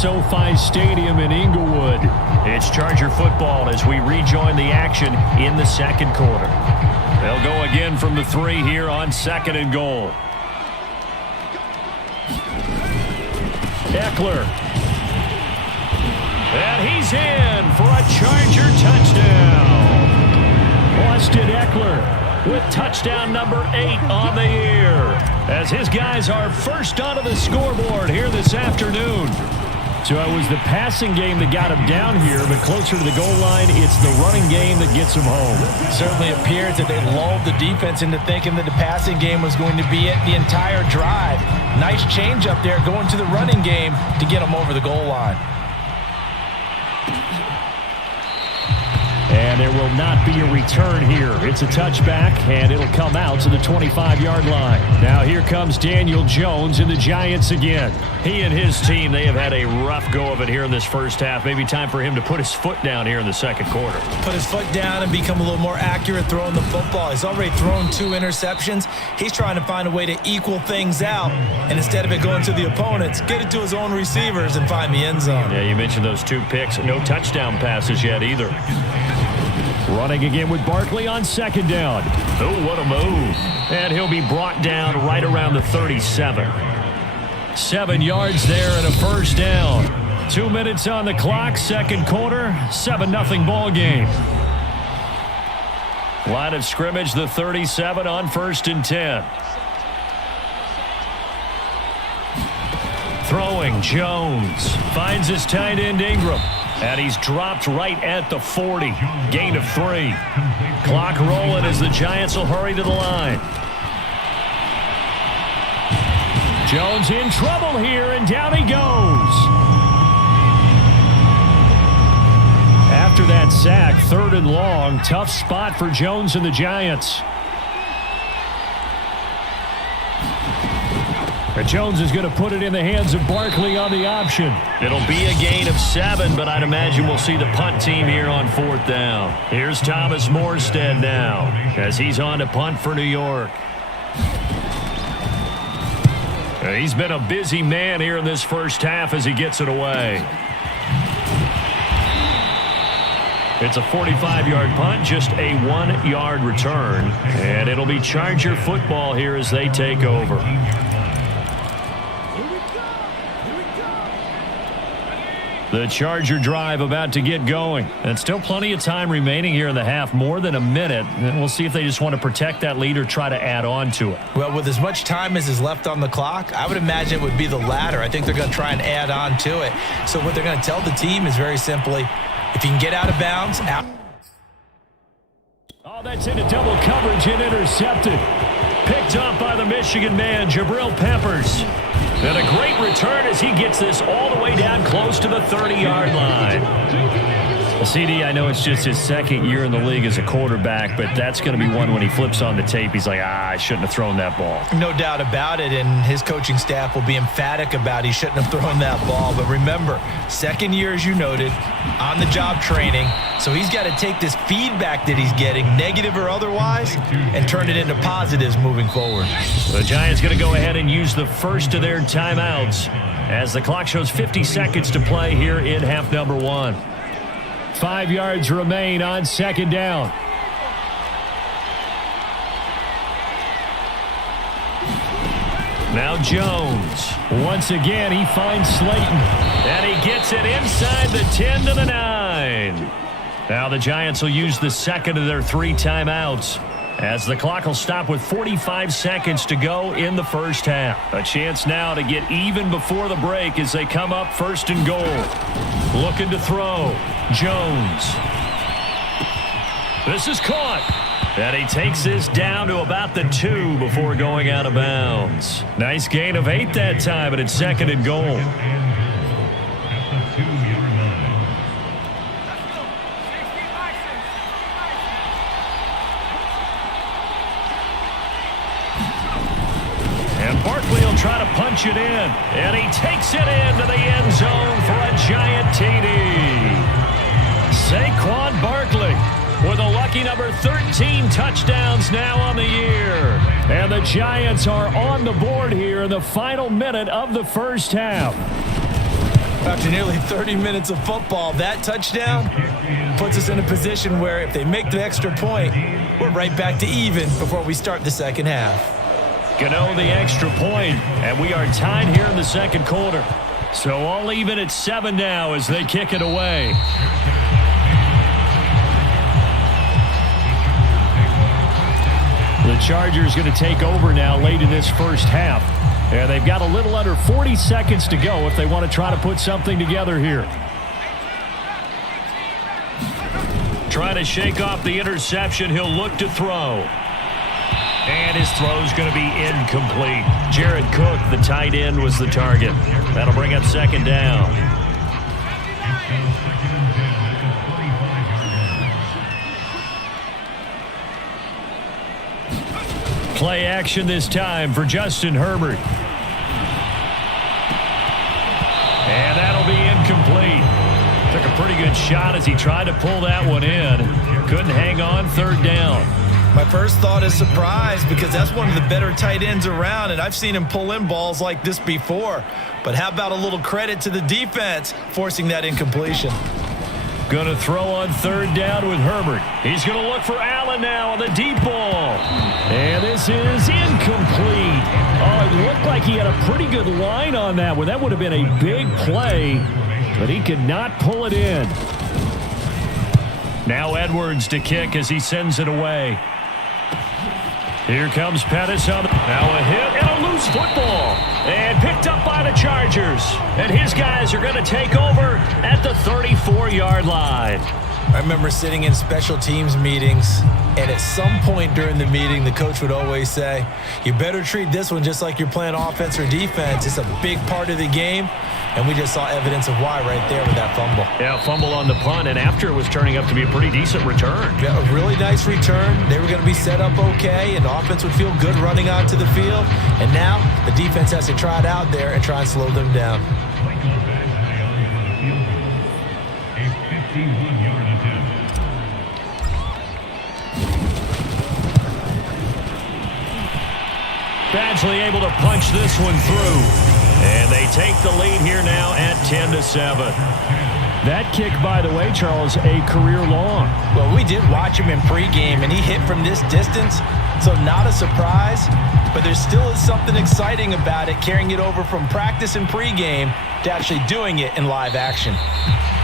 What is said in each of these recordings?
SoFi Stadium in Inglewood. It's Charger football as we rejoin the action in the second quarter. They'll go again from the 3 here on 2nd and goal. Eckler. And he's in for a Charger touchdown. Austin Eckler with touchdown number 8 on the year, as his guys are first onto the scoreboard here this afternoon. So it was the passing game that got him down here, but closer to the goal line, it's the running game that gets him home. Certainly appears that they lulled the defense into thinking that the passing game was going to be it the entire drive. Nice change up there going to the running game to get him over the goal line. And there will not be a return here. It's a touchback, and it'll come out to the 25-yard line. Now here comes Daniel Jones and the Giants again. He and his team, they have had a rough go of it here in this first half. Maybe time for him to put his foot down here in the second quarter. Put his foot down and become a little more accurate throwing the football. He's already thrown 2 interceptions. He's trying to find a way to equal things out. And instead of it going to the opponents, get it to his own receivers and find the end zone. Yeah, you mentioned those 2 picks. No touchdown passes yet either. Running again with Barkley on 2nd down. Oh, what a move. And he'll be brought down right around the 37. 7 yards there and a first down. 2 minutes on the clock, second quarter, 7-0 ball game. Line of scrimmage, the 37 on 1st and 10. Throwing, Jones finds his tight end Ingram. And he's dropped right at the 40. Gain of 3. Clock rolling as the Giants will hurry to the line. Jones in trouble here, and down he goes. After that sack, 3rd and long. Tough spot for Jones and the Giants. And Jones is going to put it in the hands of Barkley on the option. It'll be a gain of 7, but I'd imagine we'll see the punt team here on 4th down. Here's Thomas Morstead now as he's on to punt for New York. He's been a busy man here in this first half as he gets it away. It's a 45-yard punt, just a 1-yard return. And it'll be Charger football here as they take over. The Charger drive about to get going. And still plenty of time remaining here in the half, more than a minute. And we'll see if they just want to protect that lead or try to add on to it. Well, with as much time as is left on the clock, I would imagine it would be the latter. I think they're going to try and add on to it. So what they're going to tell the team is very simply, if you can get out of bounds, out. Oh, that's into double coverage and intercepted. Picked up by the Michigan man, Jabril Peppers. And a great return as he gets this all the way down close to the 30-yard line. CD, I know it's just his 2nd year in the league as a quarterback, but that's going to be one when he flips on the tape. He's like, I shouldn't have thrown that ball. No doubt about it, and his coaching staff will be emphatic about he shouldn't have thrown that ball. But remember, 2nd year, as you noted, on-the-job training. So he's got to take this feedback that he's getting, negative or otherwise, and turn it into positives moving forward. The Giants going to go ahead and use the first of their timeouts as the clock shows 50 seconds to play here in half number 1. 5 yards remain on 2nd down. Now Jones. Once again, he finds Slayton. And he gets it inside the 10 to the 9. Now the Giants will use the 2nd of their 3 timeouts, as the clock will stop with 45 seconds to go in the first half. A chance now to get even before the break as they come up 1st and goal. Looking to throw. Jones. This is caught. And he takes this down to about the 2 before going out of bounds. Nice gain of 8 that time, and it's 2nd and goal. And Barkley will try to punch it in. And he takes it into the end zone for a giant TD. Saquon Barkley with a lucky number 13 touchdowns now on the year. And the Giants are on the board here in the final minute of the first half. After nearly 30 minutes of football, that touchdown puts us in a position where if they make the extra point, we're right back to even before we start the second half. Gano the extra point, and we are tied here in the second quarter. So all even at 7 now as they kick it away. The Chargers going to take over now late in this first half. And they've got a little under 40 seconds to go if they want to try to put something together here. Trying to shake off the interception. He'll look to throw. And his throw's going to be incomplete. Jared Cook, the tight end, was the target. That'll bring up second down. Play action this time for Justin Herbert. And that'll be incomplete. Took a pretty good shot as he tried to pull that one in. Couldn't hang on, third down. My first thought is surprise because that's one of the better tight ends around, and I've seen him pull in balls like this before. But how about a little credit to the defense forcing that incompletion? Going to throw on third down with Herbert. He's going to look for Allen now on the deep ball. And this is incomplete. Oh, it looked like he had a pretty good line on that one. That would have been a big play, but he could not pull it in. Now Edwards to kick as he sends it away. Here comes Pettis on. Now a hit and a loose football. And picked up by the Chargers. And his guys are going to take over at the 34-yard line. I remember sitting in special teams meetings, and at some point during the meeting, the coach would always say, you better treat this one just like you're playing offense or defense. It's a big part of the game. And we just saw evidence of why right there with that fumble. Yeah, fumble on the punt, and after it was turning up to be a pretty decent return. Yeah, a really nice return. They were going to be set up okay, and the offense would feel good running onto the field. And now the defense has to try it out there and try and slow them down. A 51-yard attempt. Badgley able to punch this one through. And they take the lead here now at 10-7. That kick, by the way, Charles, a career long. Well, we did watch him in pregame, and he hit from this distance, so not a surprise. But there still is something exciting about it, carrying it over from practice and pregame to actually doing it in live action.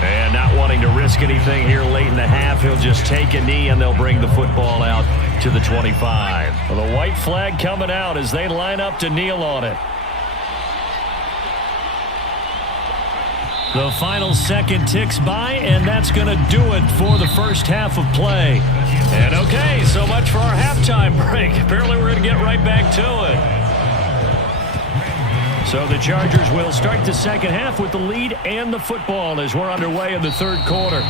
And not wanting to risk anything here late in the half, he'll just take a knee, and they'll bring the football out to the 25. Well, the white flag coming out as they line up to kneel on it. The final second ticks by, and that's going to do it for the first half of play. And okay, so much for our halftime break. Apparently we're going to get right back to it. So the Chargers will start the second half with the lead and the football as we're underway in the third quarter.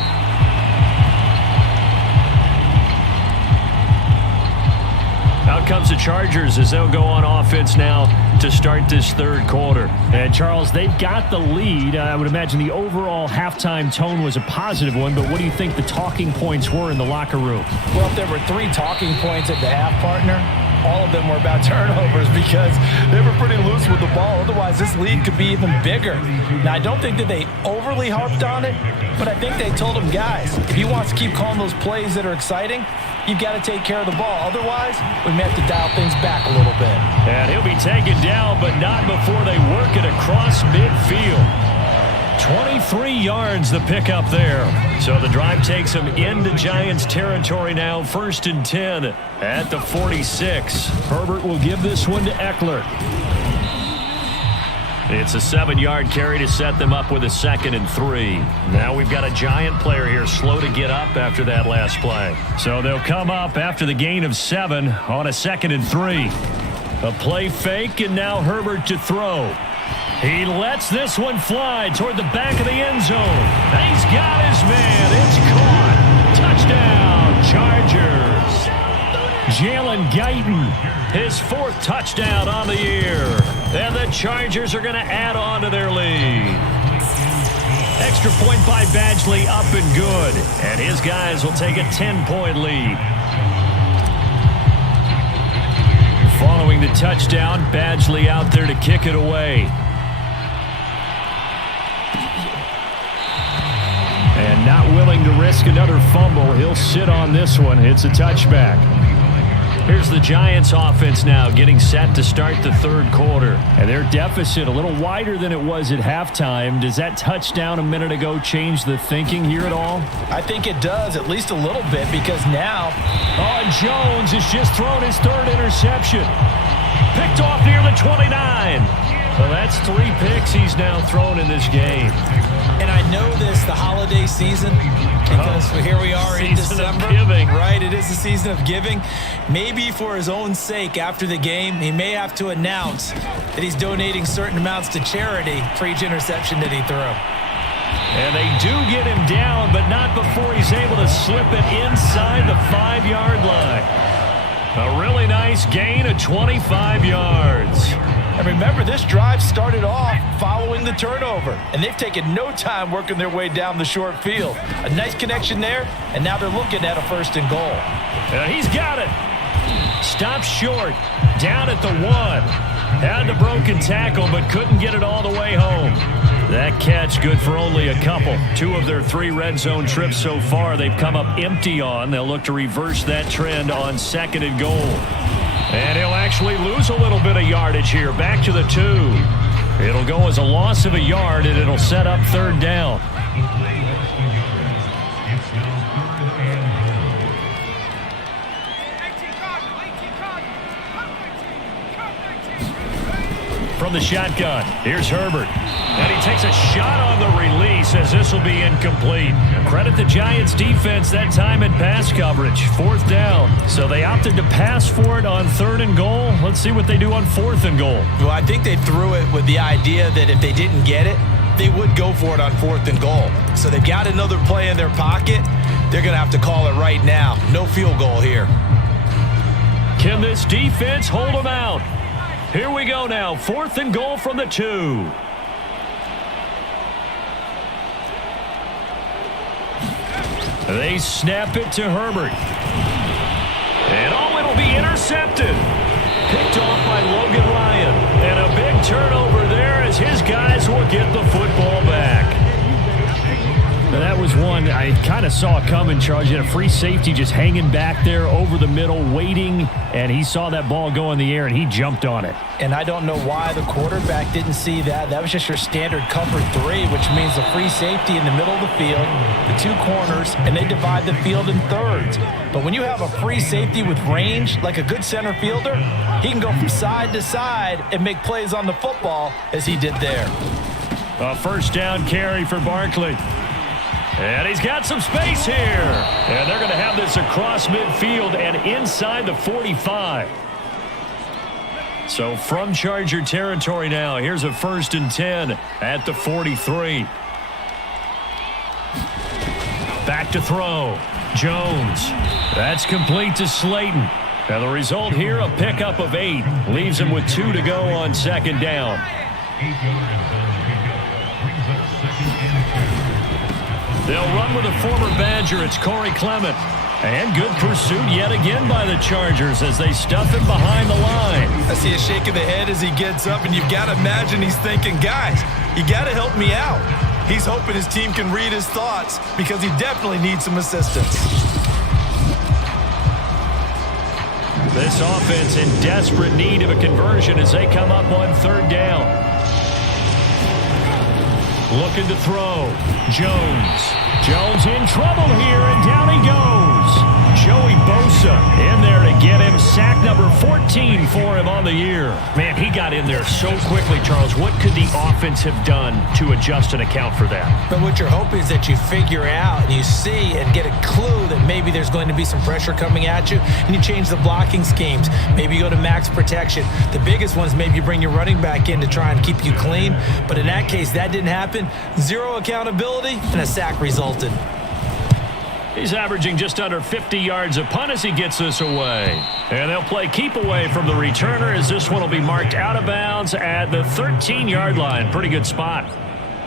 Out comes the Chargers as they'll go on offense now to start this third quarter. And, Charles, they've got the lead. I would imagine the overall halftime tone was a positive one, but what do you think the talking points were in the locker room? Well, if there were 3 talking points at the half, partner, all of them were about turnovers because they were pretty loose with the ball. Otherwise, this lead could be even bigger. Now, I don't think that they overly harped on it, but I think they told them, guys, if you want to keep calling those plays that are exciting, you've got to take care of the ball. Otherwise, we may have to dial things back a little bit. And he'll be taken down, but not before they work it across midfield. 23 yards the pickup there. So the drive takes them into Giants territory now. 1st and 10 at the 46. Herbert will give this one to Eckler. It's a 7-yard carry to set them up with a 2nd and 3. Now we've got a Giant player here slow to get up after that last play. So they'll come up after the gain of 7 on a 2nd and 3. A play fake, and now Herbert to throw. He lets this one fly toward the back of the end zone. He's got his man. It's caught. Touchdown, Chargers. Jalen Guyton, his 4th touchdown on the year. And the Chargers are going to add on to their lead. Extra point by Badgley up and good. And his guys will take a 10-point lead. Following the touchdown, Badgley out there to kick it away. not willing to risk another fumble. He'll sit on this one. It's a touchback. Here's the Giants offense now getting set to start the third quarter. And their deficit a little wider than it was at halftime. Does that touchdown a minute ago change the thinking here at all? I think it does, at least a little bit, because now... Oh, and Jones has just thrown his third interception. Picked off near the 29. Well, that's 3 picks he's now thrown in this game. And I know this, the holiday season, because here we are in December. Of giving. Right, it is the season of giving. Maybe for his own sake, after the game, he may have to announce that he's donating certain amounts to charity for each interception that he threw. And they do get him down, but not before he's able to slip it inside the 5-yard line. A really nice gain of 25 yards. And remember, this drive started off following the turnover, and they've taken no time working their way down the short field. A nice connection there, and now they're looking at a 1st and goal. He's got it. Stopped short, down at the 1. Had the broken tackle, but couldn't get it all the way home. That catch good for only a couple. 2 of their 3 red zone trips so far they've come up empty on. They'll look to reverse that trend on 2nd and goal. And he'll actually lose a little bit of yardage here. Back to the 2. It'll go as a loss of a yard, and it'll set up 3rd down. From the shotgun, here's Herbert. And he takes a shot on the release as this will be incomplete. Credit the Giants defense that time in pass coverage. 4th down. So they opted to pass for it on 3rd and goal. Let's see what they do on 4th and goal. Well, I think they threw it with the idea that if they didn't get it, they would go for it on 4th and goal. So they've got another play in their pocket. They're going to have to call it right now. No field goal here. Can this defense hold them out? Here we go now. 4th and goal from the 2. They snap it to Herbert. And oh, it'll be intercepted. Picked off by Logan Ryan. And a big turnover there as his guys will get the football back. Now that was one I kind of saw coming, Charles. You had a free safety just hanging back there over the middle, waiting, and he saw that ball go in the air, and he jumped on it. And I don't know why the quarterback didn't see that. That was just your standard cover 3, which means a free safety in the middle of the field, the 2 corners, and they divide the field in thirds. But when you have a free safety with range, like a good center fielder, he can go from side to side and make plays on the football as he did there. A 1st down carry for Barkley. And he's got some space here. And they're going to have this across midfield and inside the 45. So from Charger territory now, here's a 1st and 10 at the 43. Back to throw. Jones. That's complete to Slayton. Now the result here, a pickup of 8. Leaves him with 2 to go on 2nd down. 8 yards on the pickup. Brings up 2nd and 2. They'll run with a former Badger. It's Corey Clement. And good pursuit yet again by the Chargers as they stuff him behind the line. I see a shake of the head as he gets up, and you've got to imagine he's thinking, guys, you got to help me out. He's hoping his team can read his thoughts because he definitely needs some assistance. This offense in desperate need of a conversion as they come up on 3rd down. Looking to throw. Jones in trouble here, and down he goes. Joey Bosa in there to get him. Sack number 14 for him on the year. Man, he got in there so quickly, Charles. What could the offense have done to adjust and account for that? But what you're hoping is that you figure out and you see and get a clue that maybe there's going to be some pressure coming at you, and you change the blocking schemes. Maybe you go to max protection. The biggest one is maybe you bring your running back in to try and keep you clean. But in that case, that didn't happen. 0 accountability, and a sack resulted. He's averaging just under 50 yards a punt as he gets this away. And they'll play keep away from the returner as this one will be marked out of bounds at the 13-yard line. Pretty good spot.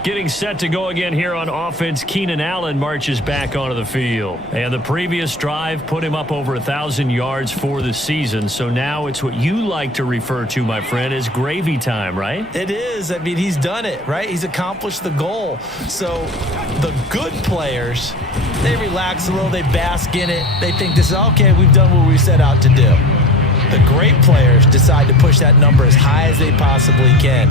Getting set to go again here on offense, Keenan Allen marches back onto the field. And the previous drive put him up over 1,000 yards for the season. So now it's what you like to refer to, my friend, as gravy time, right? It is. I mean, he's done it, right? He's accomplished the goal. So the good players, they relax a little, they bask in it. They think this is, okay, we've done what we set out to do. The great players decide to push that number as high as they possibly can.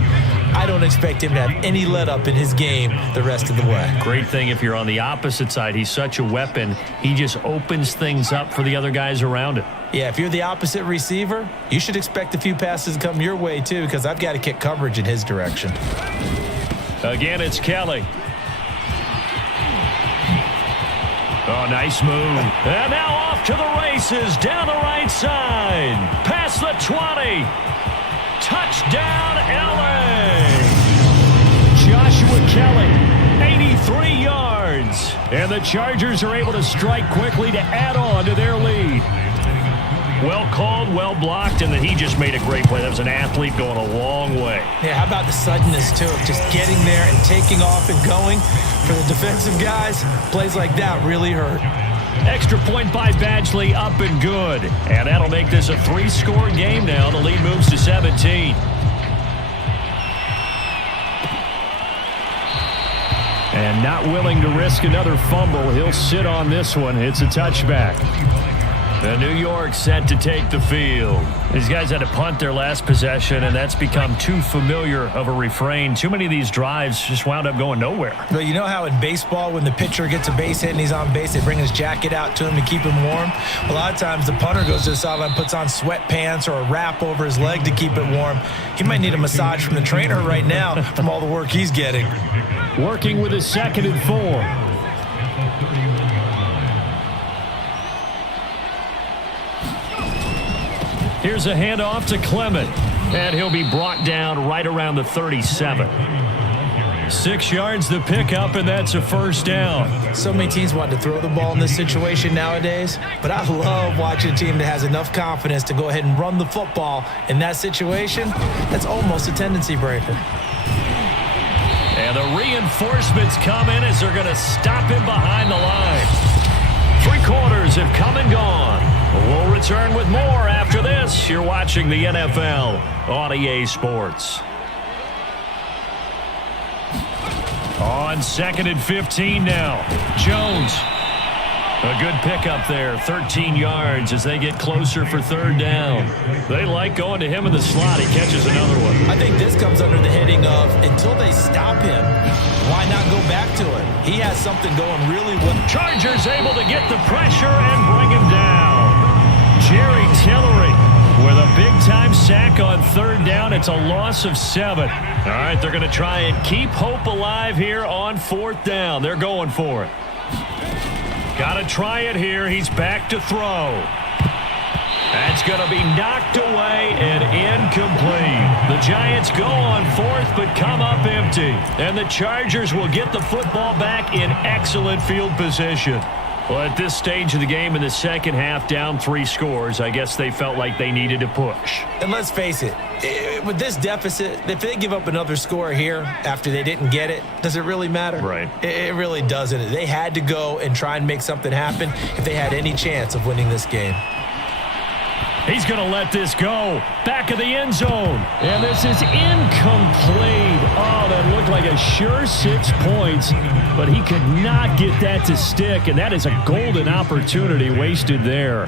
I don't expect him to have any let up in his game the rest of the way. Great thing if you're on the opposite side. He's such a weapon. He just opens things up for the other guys around him. Yeah, if you're the opposite receiver, you should expect a few passes to come your way too, because I've got to kick coverage in his direction. Again, it's Kelly. Oh, nice move. And now off to the races down the right side. Past the 20. Touchdown, LA. Joshua Kelly, 83 yards. And the Chargers are able to strike quickly to add on to their lead. Well called, well blocked, and then he just made a great play. That was an athlete going a long way. Yeah, how about the suddenness, too, of just getting there and taking off and going? For the defensive guys, plays like that really hurt. Extra point by Badgley, up and good. And that'll make this a 3-score game now. The lead moves to 17. And not willing to risk another fumble. He'll sit on this one. It's a touchback. The New York set to take the field. These guys had to punt their last possession, and that's become too familiar of a refrain. Too many of these drives just wound up going nowhere. Well, you know how in baseball, when the pitcher gets a base hit and he's on base, they bring his jacket out to him to keep him warm? A lot of times the punter goes to the sideline, puts on sweatpants or a wrap over his leg to keep it warm. He might need a massage from the trainer right now from all the work he's getting. Working with his 2nd and 4. Here's a handoff to Clement, and he'll be brought down right around the 37. 6 yards the pickup, and that's a first down. So many teams want to throw the ball in this situation nowadays, but I love watching a team that has enough confidence to go ahead and run the football in that situation. That's almost a tendency breaker. And the reinforcements come in as they're going to stop him behind the line. 3 quarters have come and gone. We'll return with more after this. You're watching the NFL on EA Sports. On 2nd and 15 now. Jones. A good pickup there. 13 yards as they get closer for 3rd down. They like going to him in the slot. He catches another one. I think this comes under the heading of until they stop him, why not go back to it? He has something going really well. Chargers able to get the pressure and bring him down. Jerry Tillery with a big-time sack on 3rd down. It's a loss of 7. All right, they're going to try and keep hope alive here on 4th down. They're going for it. Got to try it here. He's back to throw. That's going to be knocked away and incomplete. The Giants go on 4th but come up empty. And the Chargers will get the football back in excellent field position. Well, at this stage of the game in the second half, down 3 scores, I guess they felt like they needed to push. And let's face it, with this deficit, if they give up another score here after they didn't get it, does it really matter? Right. It really doesn't. They had to go and try and make something happen if they had any chance of winning this game. He's going to let this go. Back of the end zone. And this is incomplete. Oh, that looked like a sure 6 points, but he could not get that to stick, and that is a golden opportunity wasted there.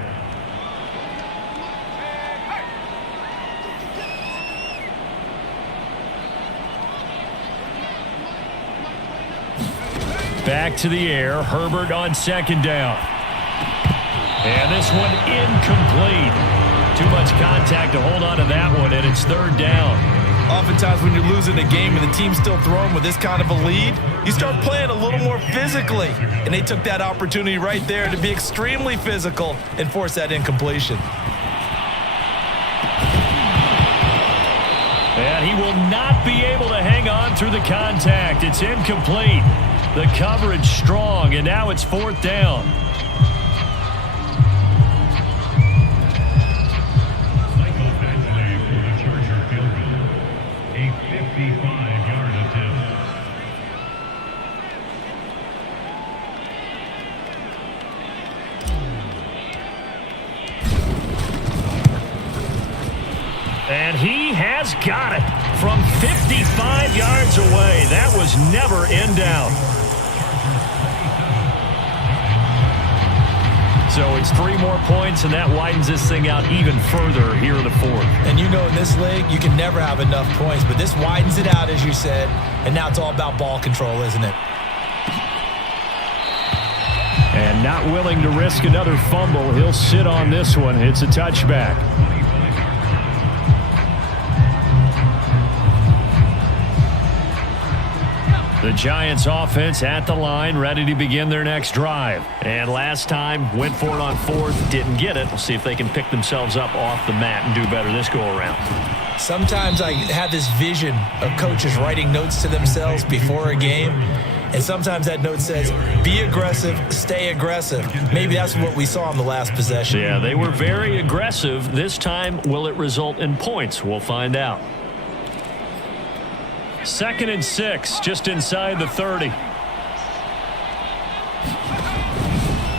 Back to the air. Herbert on 2nd down. And this one incomplete. Too much contact to hold on to that one, and it's 3rd down. Oftentimes when you're losing a game and the team's still throwing with this kind of a lead, you start playing a little more physically. And they took that opportunity right there to be extremely physical and force that incompletion. And he will not be able to hang on through the contact. It's incomplete. The coverage strong, and now it's 4th down. And he has got it from 55 yards away. That was never in doubt. So it's 3 more points, and that widens this thing out even further here in the fourth. And you know in this league, you can never have enough points, but this widens it out, as you said, and now it's all about ball control, isn't it? And not willing to risk another fumble, he'll sit on this one. It's a touchback. The Giants offense at the line, ready to begin their next drive. And last time, went for it on 4th, didn't get it. We'll see if they can pick themselves up off the mat and do better this go-around. Sometimes I have this vision of coaches writing notes to themselves before a game, and sometimes that note says, be aggressive, stay aggressive. Maybe that's what we saw in the last possession. Yeah, they were very aggressive. This time, will it result in points? We'll find out. 2nd and 6, just inside the 30.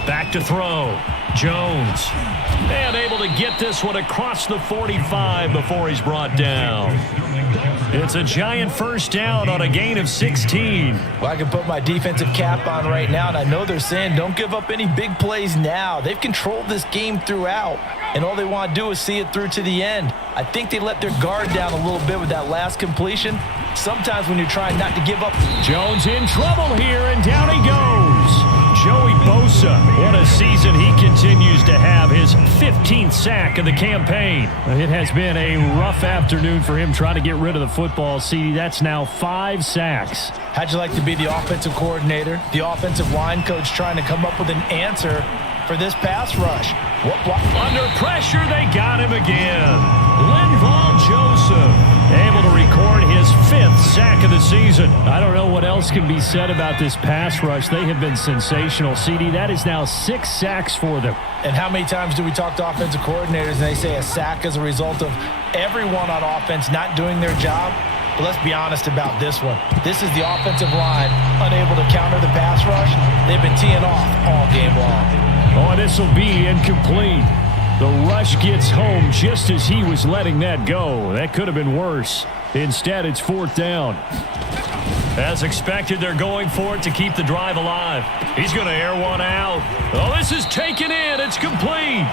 Back to throw. Jones. And able to get this one across the 45 before he's brought down. It's a Giant first down on a gain of 16. Well, I can put my defensive cap on right now, and I know they're saying don't give up any big plays now. They've controlled this game throughout, and all they want to do is see it through to the end. I think they let their guard down a little bit with that last completion. Sometimes when you're trying not to give up. Jones in trouble here, and down he goes. Joey Bosa, what a season he continues to have, his 15th sack of the campaign. It has been a rough afternoon for him trying to get rid of the football. See, that's now 5 sacks. How'd you like to be the offensive coordinator, the offensive line coach trying to come up with an answer for this pass rush? Under pressure, they got him again. Linval Joseph able to record his 5th sack of the season. I don't know what else can be said about this pass rush. They have been sensational. CD, that is now 6 sacks for them. And how many times do we talk to offensive coordinators and they say a sack is a result of everyone on offense not doing their job? But let's be honest about this one. This is the offensive line unable to counter the pass rush. They've been teeing off all game long. Oh, this will be incomplete. The rush gets home just as he was letting that go. That could have been worse. Instead, it's 4th down. As expected, they're going for it to keep the drive alive. He's going to air one out. Oh, this is taken in. It's complete.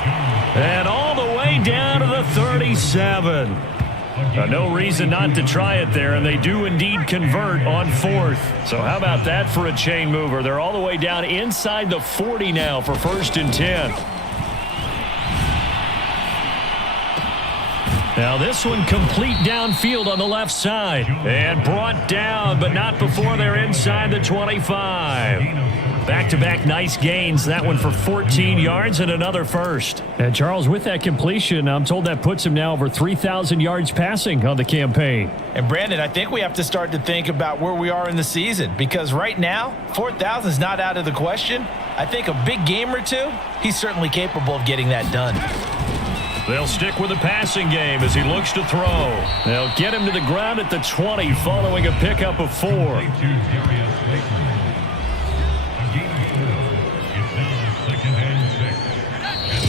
And all the way down to the 37. No reason not to try it there, and they do indeed convert on 4th. So how about that for a chain mover? They're all the way down inside the 40 now for 1st and 10. Now this one complete downfield on the left side. And brought down, but not before they're inside the 25. Back-to-back nice gains. That one for 14 yards and another first. And Charles, with that completion, I'm told that puts him now over 3,000 yards passing on the campaign. And Brandon, I think we have to start to think about where we are in the season, because right now, 4,000 is not out of the question. I think a big game or two, he's certainly capable of getting that done. They'll stick with the passing game as he looks to throw. They'll get him to the ground at the 20 following a pickup of 4.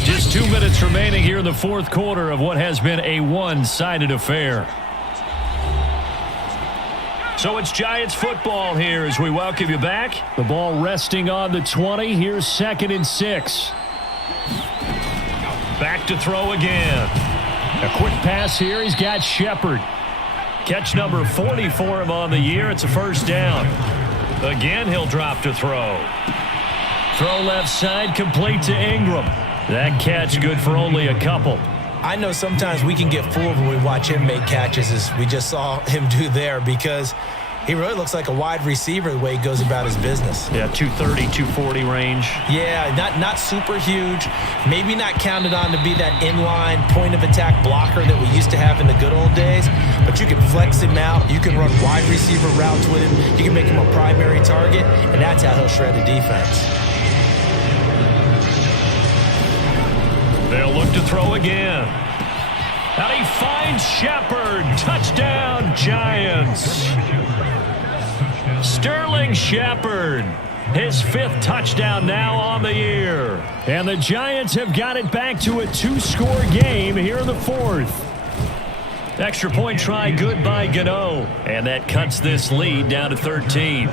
Just 2 minutes remaining here in the 4th quarter of what has been a one-sided affair. So it's Giants football here as we welcome you back. The ball resting on the 20. Here's 2nd and 6. Back to throw again. A quick pass here. He's got Shepard. Catch number 40 for him on the year. It's a first down. Again, he'll drop to throw. Throw left side, complete to Ingram. That catch good for only a couple. I know sometimes we can get fooled when we watch him make catches, as we just saw him do there, because he really looks like a wide receiver the way he goes about his business. Yeah, 230, 240 range. Yeah, not super huge. Maybe not counted on to be that inline point-of-attack blocker that we used to have in the good old days, but you can flex him out. You can run wide receiver routes with him. You can make him a primary target, and that's how he'll shred a defense. They'll look to throw again. And he finds Shepard. Touchdown, Giants. Sterling Shepard. His 5th touchdown now on the year. And the Giants have got it back to a 2-score game here in the 4th. Extra point try good by Gano. And that cuts this lead down to 13.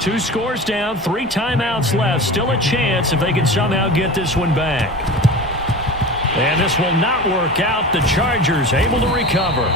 2 scores down, 3 timeouts left. Still a chance if they can somehow get this one back. And this will not work out. The Chargers able to recover.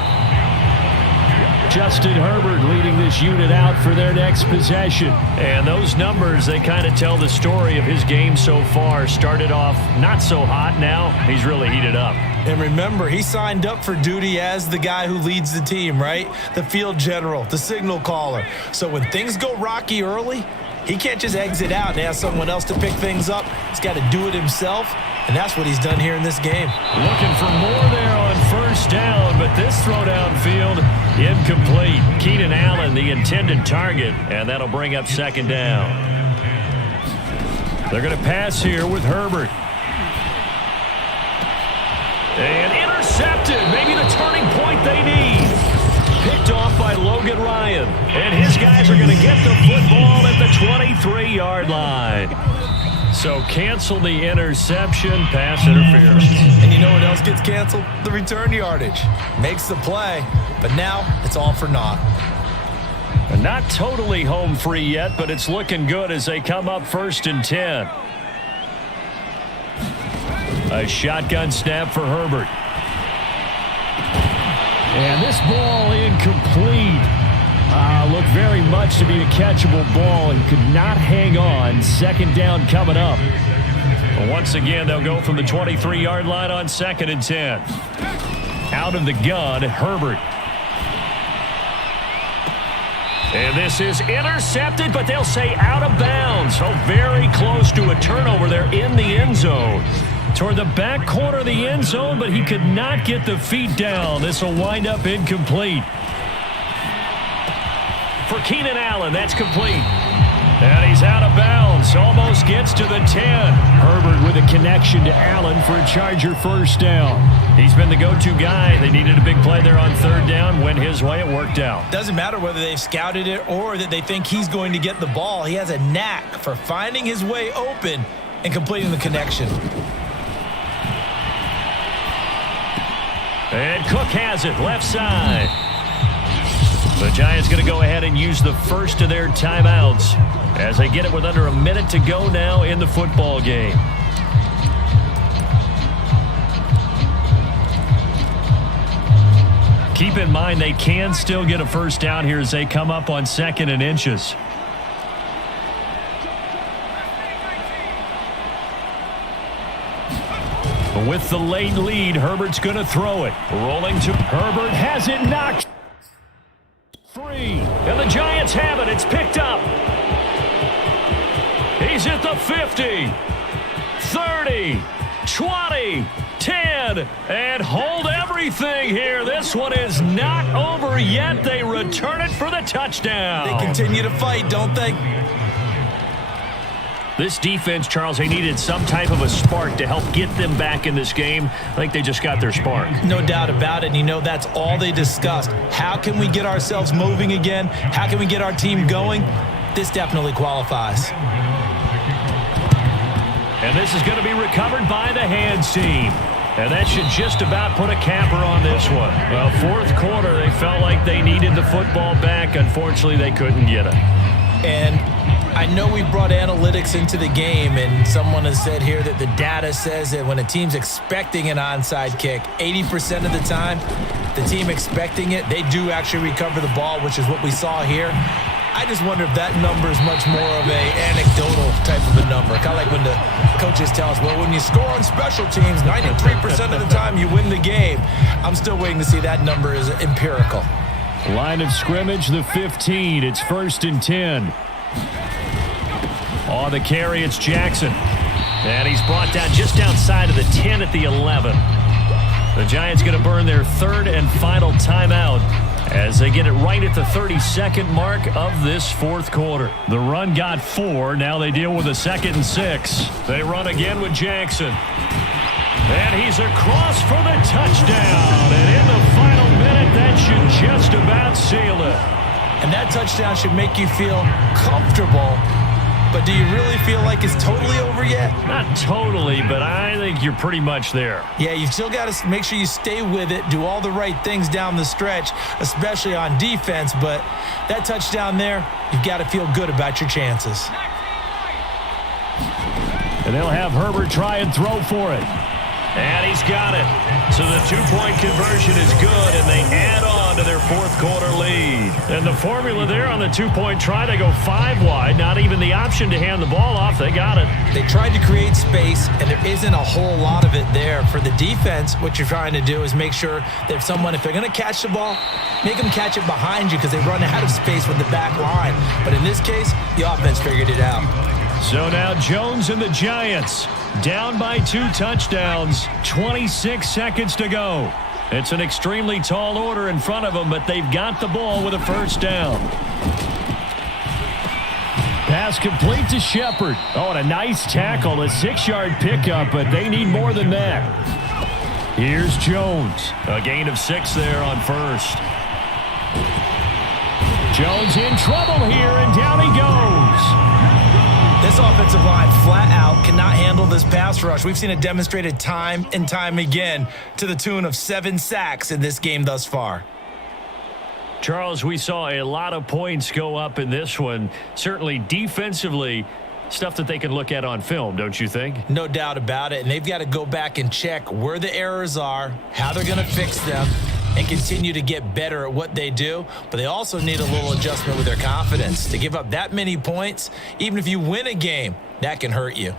Justin Herbert leading this unit out for their next possession. And those numbers, they kind of tell the story of his game so far. Started off not so hot. Now he's really heated up. And remember, he signed up for duty as the guy who leads the team, right? The field general, the signal caller. So when things go rocky early, he can't just exit out and ask someone else to pick things up. He's got to do it himself, and that's what he's done here in this game. Looking for more there on first down, but this throw downfield incomplete. Keenan Allen, the intended target, and that'll bring up second down. They're going to pass here with Herbert. And intercepted. Maybe the turning point they need. Picked off by Logan Ryan. And his guys are going to get the football at the 23-yard line. So cancel the interception, pass interference. And you know what else gets canceled? The return yardage. Makes the play, but now it's all for naught. And not totally home free yet, but it's looking good as they come up 1st and 10. A shotgun snap for Herbert. And this ball incomplete. Looked very much to be a catchable ball and could not hang on. Second down coming up. Once again, they'll go from the 23-yard line on 2nd and 10. Out of the gun, Herbert. And this is intercepted, but they'll say out of bounds. So very close to a turnover there in the end zone. Toward the back corner of the end zone, but he could not get the feet down. This will wind up incomplete. For Keenan Allen, that's complete. And he's out of bounds. Almost gets to the 10. Herbert with a connection to Allen for a Charger first down. He's been the go-to guy. They needed a big play there on 3rd down. Went his way. It worked out. Doesn't matter whether they've scouted it or that they think he's going to get the ball. He has a knack for finding his way open and completing the connection. And Cook has it, left side. The Giants going to go ahead and use the first of their timeouts as they get it with under a minute to go now in the football game. Keep in mind they can still get a first down here as they come up on 2nd and inches. With the late lead, Herbert's going to throw it. Rolling to Herbert, has it knocked free. And the Giants have it. It's picked up. He's at the 50, 30, 20, 10, and hold everything here. This one is not over yet. They return it for the touchdown. They continue to fight, don't they? This defense, Charles, they needed some type of a spark to help get them back in this game. I think they just got their spark. No doubt about it. And you know that's all they discussed. How can we get ourselves moving again? How can we get our team going? This definitely qualifies. And this is going to be recovered by the hands team. And that should just about put a capper on this one. Well, 4th quarter, they felt like they needed the football back. Unfortunately, they couldn't get it. And I know we brought analytics into the game, and someone has said here that the data says that when a team's expecting an onside kick, 80% of the time, the team expecting it, they do actually recover the ball, which is what we saw here. I just wonder if that number is much more of a anecdotal type of a number. Kind of like when the coaches tell us, well, when you score on special teams, 93% of the time you win the game. I'm still waiting to see that number is empirical. Line of scrimmage, the 15. It's 1st and 10. On the carry, it's Jackson. And he's brought down just outside of the 10 at the 11. The Giants going to burn their 3rd and final timeout as they get it right at the 32nd mark of this 4th quarter. The run got 4. Now they deal with a 2nd and 6. They run again with Jackson. And he's across for the touchdown. And in the final minute, that should just about seal it. And that touchdown should make you feel comfortable but do you really feel like it's totally over yet? Not totally, but I think you're pretty much there. Yeah, you've still got to make sure you stay with it, do all the right things down the stretch, especially on defense, but that touchdown there, you've got to feel good about your chances. And they'll have Herbert try and throw for it. And he's got it. So the two-point conversion is good, and they add on to their fourth-quarter lead. And the formula there on the two-point try, they go 5 wide, not even the option to hand the ball off. They got it. They tried to create space, and there isn't a whole lot of it there. For the defense, what you're trying to do is make sure that if they're going to catch the ball, make them catch it behind you because they run out of space with the back line. But in this case, the offense figured it out. So now Jones and the Giants down by 2 touchdowns, 26 seconds to go. It's an extremely tall order in front of them, but they've got the ball with a first down. Pass complete to Shepard. Oh, and a nice tackle, a 6-yard pickup, but they need more than that. Here's Jones. A gain of 6 there on first. Jones in trouble here, and down he goes. This offensive line flat out cannot handle this pass rush. We've seen it demonstrated time and time again to the tune of 7 sacks in this game thus far. Charles, we saw a lot of points go up in this one. Certainly defensively, stuff that they can look at on film, don't you think? No doubt about it. And they've got to go back and check where the errors are, how they're going to fix them, and continue to get better at what they do. But they also need a little adjustment with their confidence. To give up that many points, even if you win a game, that can hurt you.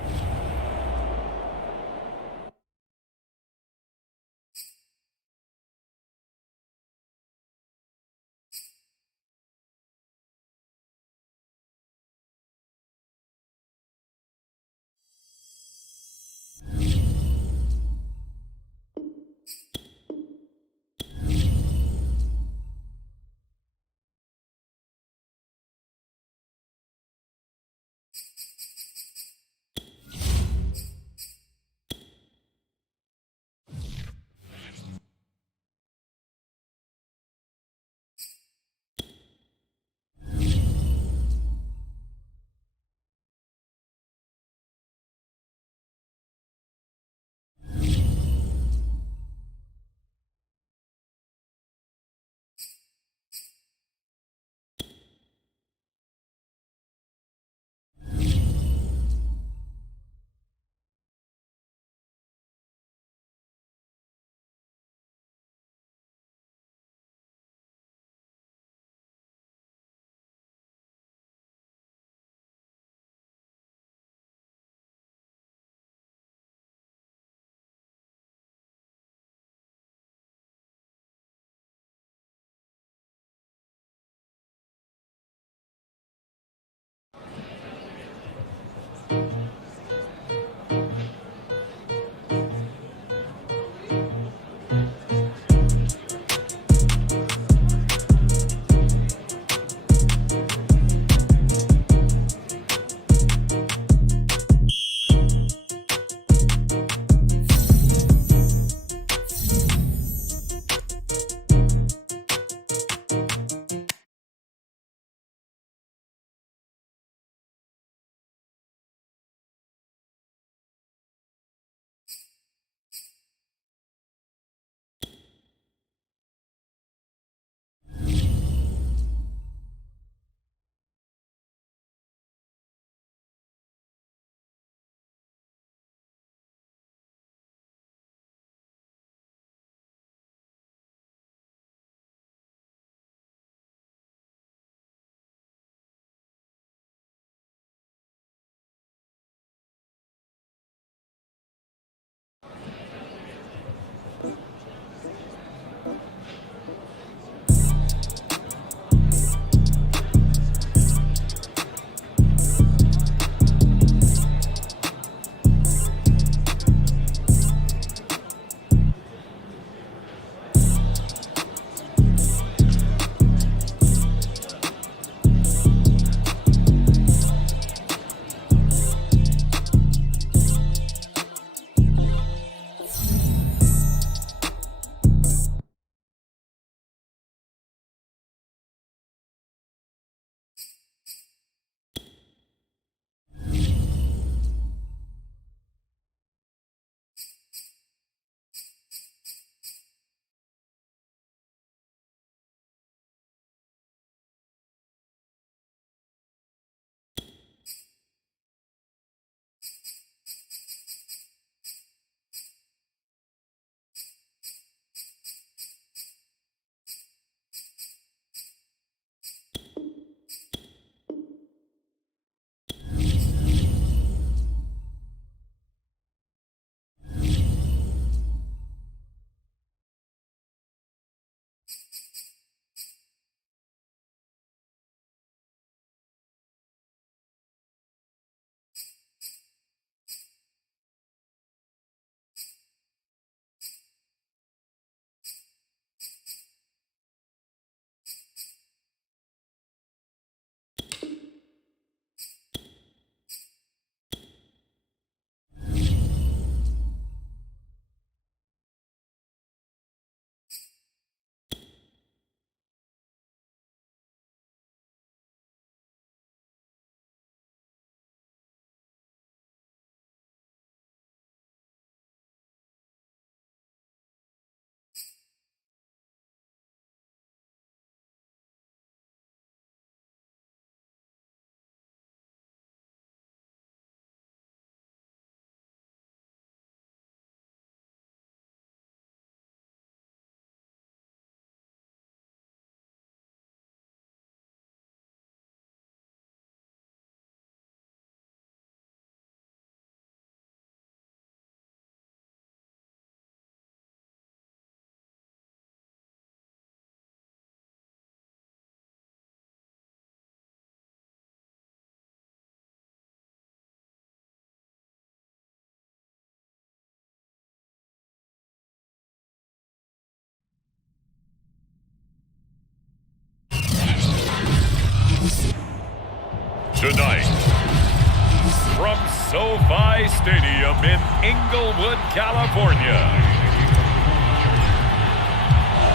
SoFi Stadium in Inglewood, California.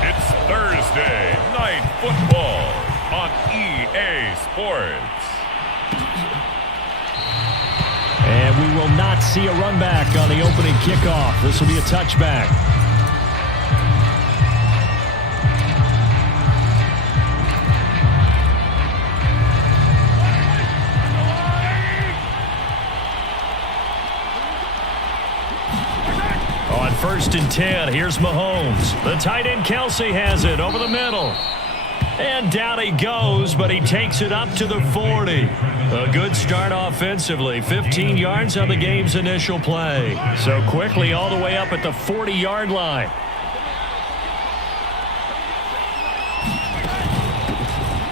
It's Thursday Night Football on EA Sports. And we will not see a run back on the opening kickoff. This will be a touchback. On 1st and 10, here's Mahomes. The tight end Kelsey has it over the middle. And down he goes, but he takes it up to the 40. A good start offensively. 15 yards on the game's initial play. So quickly all the way up at the 40-yard line.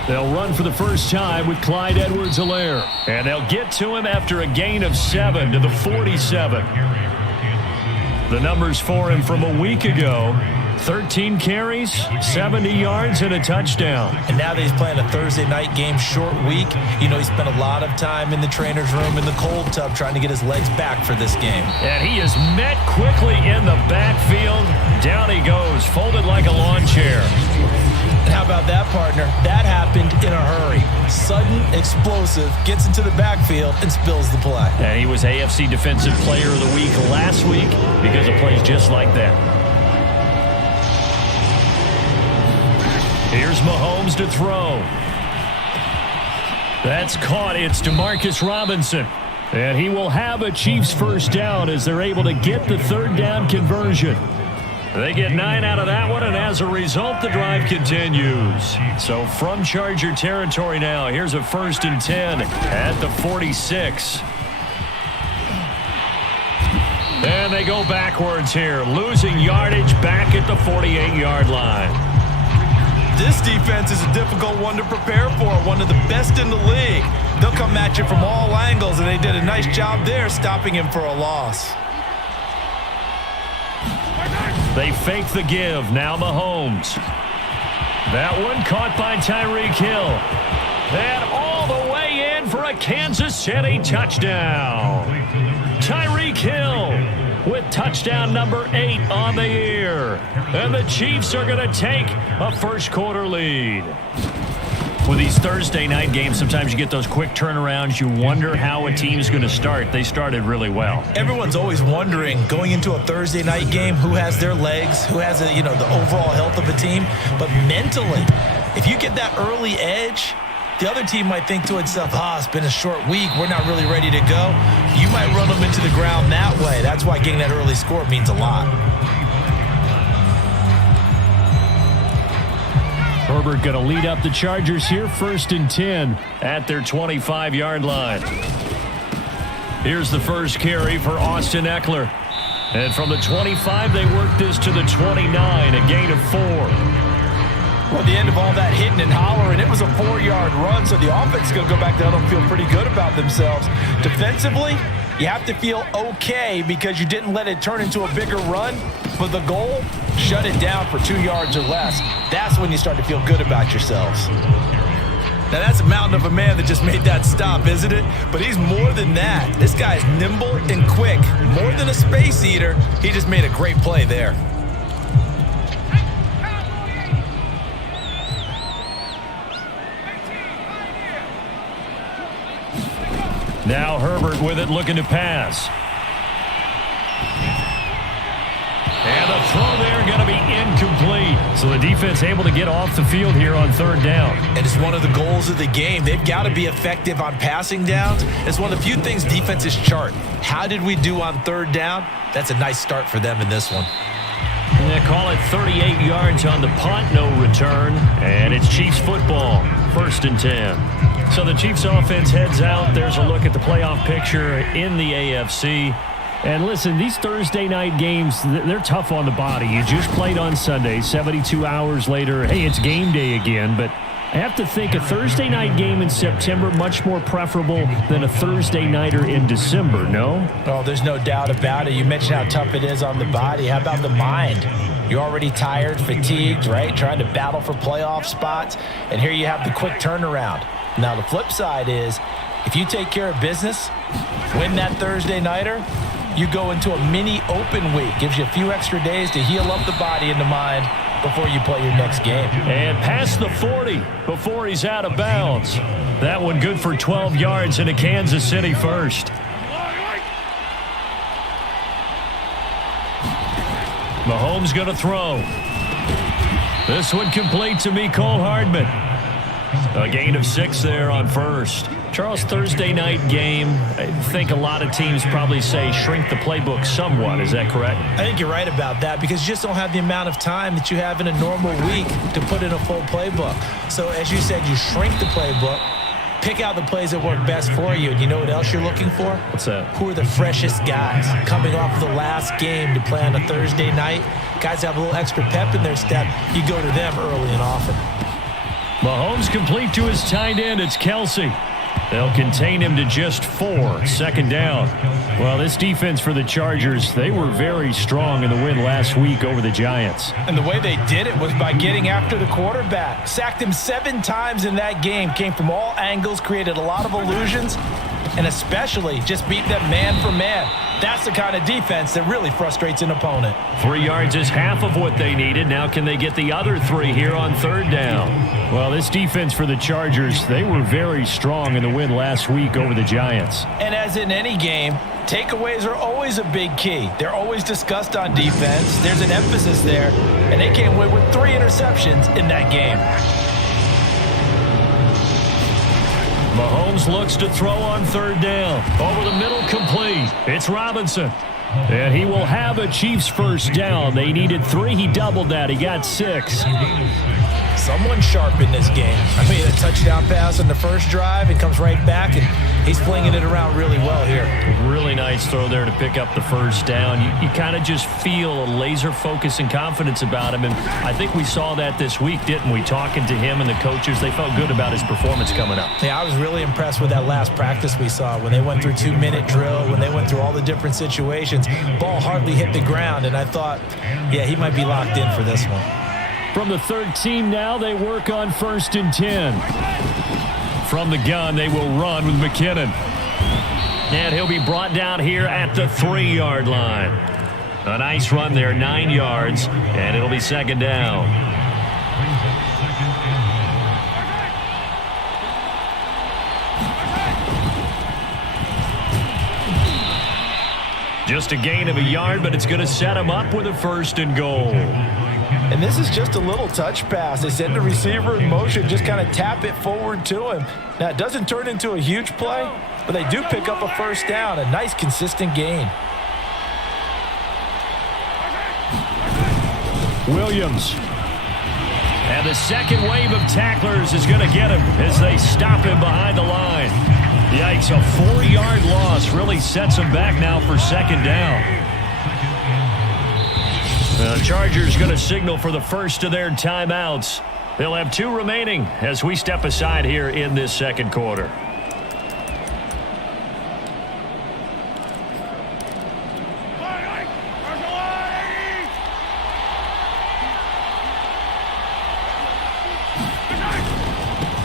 They'll run for the first time with Clyde Edwards-Helaire. And they'll get to him after a gain of 7 to the 47. The numbers for him from a week ago: 13 carries, 70 yards, and a touchdown. And now that he's playing a Thursday night game, short week, you know, he spent a lot of time in the trainer's room in the cold tub trying to get his legs back for this game. And he is met quickly in the backfield. Down he goes, folded like a lawn chair. And how about that, partner? That happened in a hurry. Sudden, explosive, gets into the backfield and spills the play. And he was AFC Defensive Player of the Week last week because of plays just like that. Here's Mahomes to throw. That's caught. It's DeMarcus Robinson. And he will have a Chiefs first down as they're able to get the third down conversion. They get 9 out of that one, and as a result, the drive continues. So from Charger territory now, here's a 1st and 10 at the 46. And they go backwards here, losing yardage back at the 48-yard line. This defense is a difficult one to prepare for, one of the best in the league. They'll come at you from all angles, and they did a nice job there stopping him for a loss. They fake the give. Now Mahomes. That one caught by Tyreek Hill. And all the way in for a Kansas City touchdown. Tyreek Hill with touchdown number 8 on the year. And the Chiefs are going to take a first quarter lead. With these Thursday night games, sometimes you get those quick turnarounds. You wonder how a team's going to start. They started really well. Everyone's always wondering, going into a Thursday night game, who has their legs, who has the overall health of a team. But mentally, if you get that early edge, the other team might think to itself, it's been a short week. We're not really ready to go. You might run them into the ground that way. That's why getting that early score means a lot. Herbert going to lead up the Chargers here, 1st and 10 at their 25-yard line. Here's the first carry for Austin Eckler. And from the 25, they work this to the 29, a gain of 4. Well, at the end of all that hitting and hollering, it was a 4-yard run, so the offense is going to go back down and feel pretty good about themselves. Defensively, you have to feel okay because you didn't let it turn into a bigger run. But the goal, shut it down for 2 yards or less. That's when you start to feel good about yourselves. Now, that's a mountain of a man that just made that stop, isn't it? But he's more than that. This guy's nimble and quick. More than a space eater, he just made a great play there. Now Herbert with it, looking to pass. And the throw there going to be incomplete. So the defense able to get off the field here on 3rd down. And it's one of the goals of the game. They've got to be effective on passing downs. It's one of the few things defenses chart. How did we do on 3rd down? That's a nice start for them in this one. And they call it 38 yards on the punt, no return. And it's Chiefs football, 1st and 10. So the Chiefs offense heads out. There's a look at the playoff picture in the AFC. And listen, these Thursday night games, they're tough on the body. You just played on Sunday, 72 hours later. Hey, it's game day again. But I have to think a Thursday night game in September much more preferable than a Thursday nighter in December, no? Oh, there's no doubt about it. You mentioned how tough it is on the body. How about the mind? You're already tired, fatigued, right? Trying to battle for playoff spots. And here you have the quick turnaround. Now, the flip side is If you take care of business, win that Thursday nighter, you go into a mini open week. Gives you a few extra days to heal up the body and the mind before you play your next game. And past the 40 before he's out of bounds. That one good for 12 yards into Kansas City first. Mahomes going to throw. This one complete to Mecole Hardman. A gain of 6 there on first. Charles, Thursday night game, I think a lot of teams probably say shrink the playbook somewhat. Is that correct? I think you're right about that because you just don't have the amount of time that you have in a normal week to put in a full playbook. So as you said, you shrink the playbook, pick out the plays that work best for you. And you know what else you're looking for? What's that? Who are the freshest guys coming off of the last game to play on a Thursday night? Guys have a little extra pep in their step. You go to them early and often. Mahomes complete to his tight end. It's Kelsey. They'll contain him to just 4. Second down. Well, this defense for the Chargers, they were very strong in the win last week over the Giants. And the way they did it was by getting after the quarterback. Sacked him 7 times in that game. Came from all angles, created a lot of illusions, and especially just beat them man for man. That's the kind of defense that really frustrates an opponent. 3 yards is half of what they needed. Now can they get the other 3 here on third down? Well, this defense for the Chargers, they were very strong in the win last week over the Giants. And as in any game, takeaways are always a big key. They're always discussed on defense. There's an emphasis there, and they came away with 3 interceptions in that game. Mahomes looks to throw on third down. Over the middle, complete. It's Robinson. And he will have a Chiefs first down. They needed 3. He doubled that. He got 6. Someone sharp in this game. I mean, a touchdown pass on the first drive and comes right back, and he's flinging it around really well here. Really nice throw there to pick up the first down. You kind of just feel a laser focus and confidence about him, and I think we saw that this week, didn't we? Talking to him and the coaches, they felt good about his performance coming up. Yeah, I was really impressed with that last practice we saw when they went through 2-minute drill, when they went through all the different situations. Ball hardly hit the ground, and I thought, yeah, he might be locked in for this one. From the 13 now, they work on 1st and 10. From the gun, they will run with McKinnon. And he'll be brought down here at the 3-yard line. A nice run there, 9 yards, and it'll be second down. Just a gain of a yard, but it's going to set him up with a 1st and goal. And this is just a little touch pass. They send the receiver in motion, just kind of tap it forward to him. Now, it doesn't turn into a huge play, but they do pick up a first down, a nice, consistent gain. Williams. And the second wave of tacklers is going to get him as they stop him behind the line. Yikes, a 4-yard loss really sets him back now for second down. The Chargers going to signal for the first of their timeouts. They'll have 2 remaining as we step aside here in this second quarter.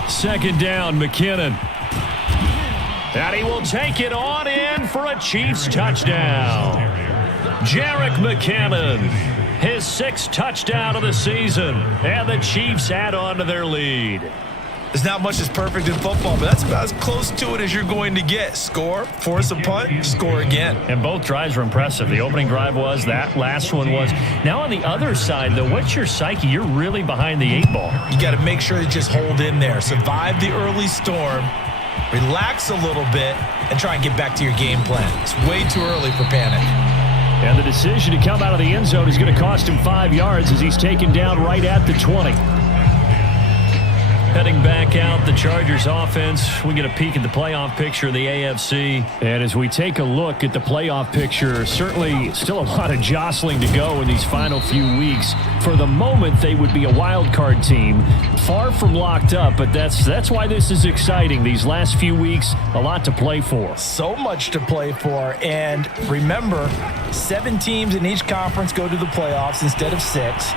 Second down, McKinnon. And he will take it on in for a Chiefs touchdown. Jerick McKinnon, his 6th touchdown of the season, and the Chiefs add on to their lead. There's not much that's perfect in football, but that's about as close to it as you're going to get. Score, force a punt, score again. And both drives were impressive. The opening drive was, that last one was. Now on the other side, though, what's your psyche? You're really behind the 8 ball. You got to make sure to just hold in there. Survive the early storm, relax a little bit, and try and get back to your game plan. It's way too early for panic. And the decision to come out of the end zone is going to cost him 5 yards as he's taken down right at the 20. Heading back out, the Chargers offense. We get a peek at the playoff picture of the AFC. And as we take a look at the playoff picture, certainly still a lot of jostling to go in these final few weeks. For the moment, they would be a wild card team. Far from locked up, but that's why this is exciting. These last few weeks, a lot to play for. So much to play for. And remember, 7 teams in each conference go to the playoffs instead of 6.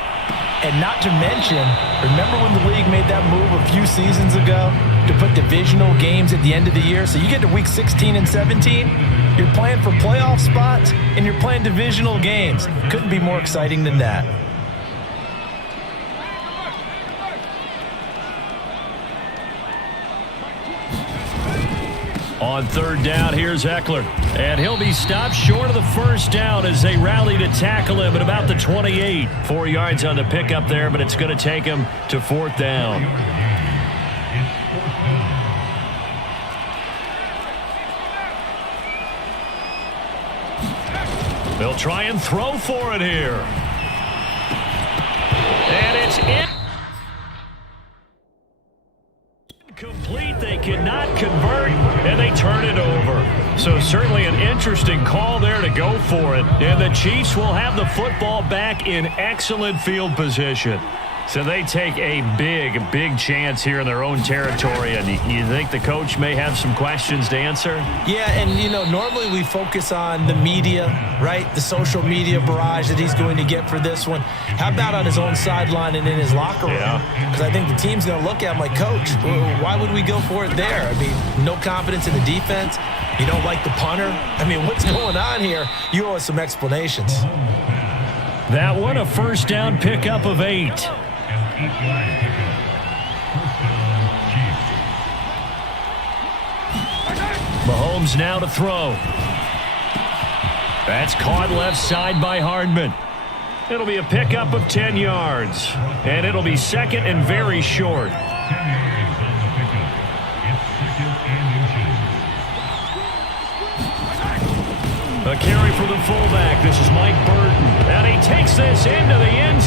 And not to mention, remember when the league made that move a few seasons ago? to put divisional games at the end of the year. So you get to week 16 and 17, you're playing for playoff spots, and you're playing divisional games. Couldn't be more exciting than that. On third down, here's Eckler. And he'll be stopped short of the first down as they rally to tackle him at about the 28. 4 yards on the pickup there, but it's going to take him to fourth down. They'll try and throw for it here. And it's incomplete. They cannot convert, and they turn it over. So certainly an interesting call there to go for it. And the Chiefs will have the football back in excellent field position. So they take a big chance here in their own territory. And you think the coach may have some questions to answer? Yeah, and, normally we focus on the media, right? The social media barrage that he's going to get for this one. How about on his own sideline and in his locker room? Because I think the team's going to look at him like, Coach, why would we go for it there? I mean, no confidence in the defense. You don't like the punter? I mean, what's going on here? You owe us some explanations. That one, a first down pickup of 8. Mahomes now to throw. That's caught left side by Hardman. It'll be a pickup of 10 yards. And it'll be second and very short. 10 yards on the pickup. It's second and inches. A carry for the fullback. This is Mike Burton. And he takes